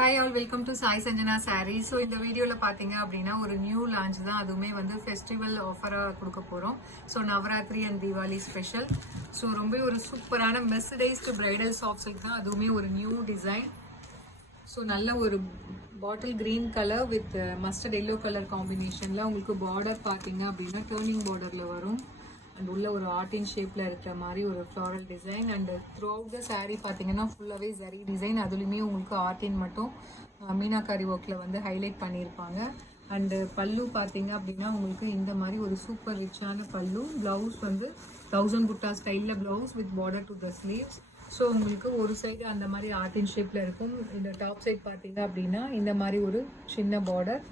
Hi all, welcome to Sai Sanjana Saree. So இந்த வீடியோல பாத்தீங்க அப்படின்னா ஒரு நியூ லான்ச் தான். அதுவுமே வந்து ஃபெஸ்டிவல் ஆஃபரா கொடுக்க போறோம். So Navaratri and Deepavali special. So ரொம்ப ஒரு சூப்பரான மெர்சடைஸ்டு பிரைடல் சாஃப்ட் சில்க் தான். அதுவுமே ஒரு நியூ டிசைன். ஸோ நல்ல ஒரு bottle green colour with mustard yellow colour காம்பினேஷன்ல உங்களுக்கு பார்டர் பார்த்தீங்க அப்படின்னா டர்னிங் பார்டர்ல வரும். அண்ட் உள்ள ஒரு ஆர்டின் ஷேப்ல இருக்கிற மாதிரி ஒரு floral design. And through out the sari பார்த்தீங்கன்னா ஃபுல்லாகவே ஜரி டிசைன். அதுலேயுமே உங்களுக்கு ஆர்டின் மட்டும் மீனாக்காரி ஒர்க்கில் வந்து ஹைலைட் பண்ணியிருப்பாங்க. அண்டு பல்லு பார்த்தீங்க அப்படின்னா உங்களுக்கு இந்த மாதிரி ஒரு சூப்பர் ரிச்சான பல்லு. ப்ளவுஸ் வந்து 1000 புட்டா ஸ்டைலில் blouse with border to the sleeves. So உங்களுக்கு ஒரு சைடு அந்த மாதிரி ஆர்டின் ஷேப்பில் இருக்கும். இந்த டாப் சைட் பார்த்தீங்க அப்படின்னா இந்த மாதிரி ஒரு சின்ன பார்டர்.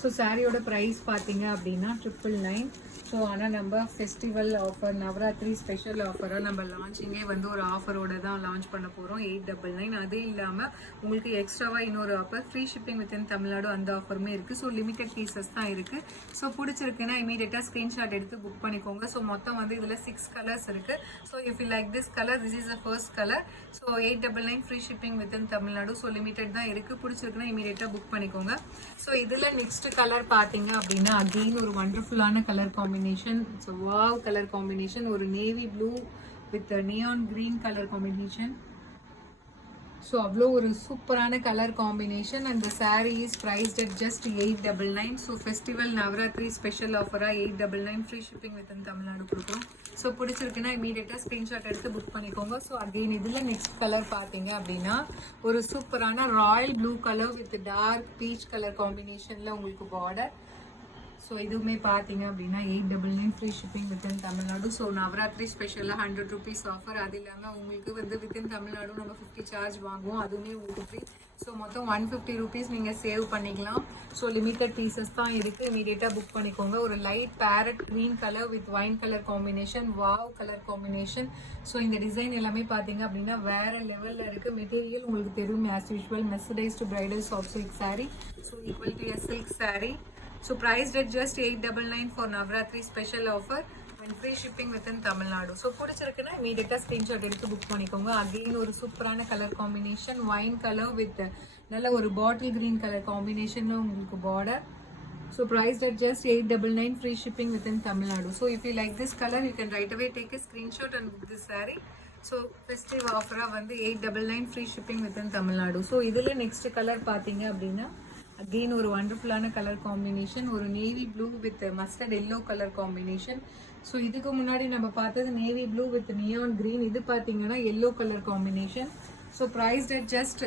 ஸோ சாரியோட ப்ரைஸ் பார்த்தீங்க அப்படின்னா 999. ஸோ ஆனால் நம்ம ஃபெஸ்டிவல் ஆஃபர் நவராத்திரி ஸ்பெஷல் ஆஃபராக நம்ம லான்ச்சிங்கே வந்து ஒரு ஆஃபரோட தான் லான்ச் பண்ண போகிறோம் 899. அது இல்லாமல் உங்களுக்கு எக்ஸ்ட்ராவாக இன்னொரு offer free shipping within Tamil Nadu அந்த ஆஃபருமே இருக்குது. ஸோ லிமிடெட் பீசஸ் தான் இருக்குது. ஸோ பிடிச்சிருக்குன்னா இமீடியட்டாக ஸ்க்ரீன்ஷாட் எடுத்து புக் பண்ணிக்கோங்க. ஸோ மொத்தம் வந்து இதில் 6 கலர்ஸ் இருக்குது. So if you like this colour, this is the first colour. So 899 free shipping within Tamil Nadu. So limited தான் இருக்குது. பிடிச்சிருக்குன்னா இமீடியட்டாக புக் பண்ணிக்கோங்க. ஸோ இதில் நெக்ஸ்ட் கலர் பார்த்தீங்க அப்படின்னா அகெயின் ஒரு வண்டர்ஃபுல்லான colour combination. So wow colour combination. ஒரு navy blue with neon green colour combination. So அவ்வளோ ஒரு சூப்பரான கலர் காம்பினேஷன். அந்த saree is priced at just 899. So festival Navaratri special ஆஃபராக 899 ஃப்ரீ ஷிப்பிங் வித் தமிழ்நாடு கொடுக்குறோம். ஸோ பிடிச்சிருக்குன்னா இமீடியட்டாக ஸ்க்ரீன்ஷாட் எடுத்து புக் பண்ணிக்கோங்க. ஸோ அகெயின் இதில் நெக்ஸ்ட் கலர் பார்த்தீங்க அப்படின்னா ஒரு சூப்பரான royal blue colour with dark peach colour காம்பினேஷனில் உங்களுக்கு பார்டர். ஸோ இதுவுமே பார்த்தீங்க அப்படின்னா 899 free shipping within Tamil Nadu. So Navaratri ஸ்பெஷலாக 100 ருபீஸ் ஆஃபர். அது இல்லாமல் உங்களுக்கு வந்து வித்தின் தமிழ்நாடு நம்ம 50 சார்ஜ் வாங்குவோம். அதுவுமே உங்களுக்கு ஃப்ரீ. ஸோ மொத்தம் 150 ருபீஸ் நீங்கள் சேவ் பண்ணிக்கலாம். ஸோ லிமிட்டட் பீசஸ் தான் இருக்குது. இமீடியட்டாக புக் பண்ணிக்கோங்க. ஒரு light parrot green colour with wine colour combination, wow colour combination. So இந்த டிசைன் எல்லாமே பார்த்தீங்க அப்படின்னா வேறு லெவலில் இருக்குது. மெட்டீரியல் உங்களுக்கு தெரியும் as usual mercerised bridal soft silk sari. So equal to a silk sari. So priced at just 899 for Navratri special offer and free shipping within Tamil Nadu. So பிடிச்சிருக்குன்னா இமீடியட்டாக ஸ்க்ரீன்ஷாட் எடுத்து புக் பண்ணிக்கோங்க. அகெயின் ஒரு சூப்பரான colour combination, wine colour with நல்ல ஒரு bottle green colour காம்பினேஷன்ல உங்களுக்கு border. So priced at just 899 free shipping within Tamil Nadu. So if you like this color, you can right away take a screenshot and book this saree. So festive ஆஃபராக வந்து 899 free shipping within Tamil Nadu. So இதில் next colour பார்த்தீங்க அப்படின்னா again ஒரு வண்டர்ஃபுல்லான colour combination. ஒரு navy blue with mustard yellow colour combination. So இதுக்கு முன்னாடி நம்ம பார்த்தது navy blue with neon green. இது பார்த்தீங்கன்னா yellow colour combination. So priced at just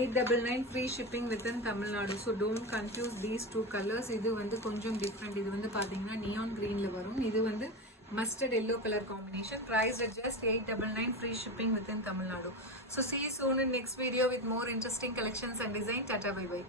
899 free shipping within Tamil Nadu. So don't confuse these 2 colours. இது வந்து கொஞ்சம் டிஃப்ரெண்ட். இது வந்து பார்த்தீங்கன்னா நியான் கிரீனில் வரும். இது வந்து mustard yellow color combination. Priced at just 899 free shipping within Tamil Nadu. So see you soon in next video with more interesting collections and design. Tata bye bye.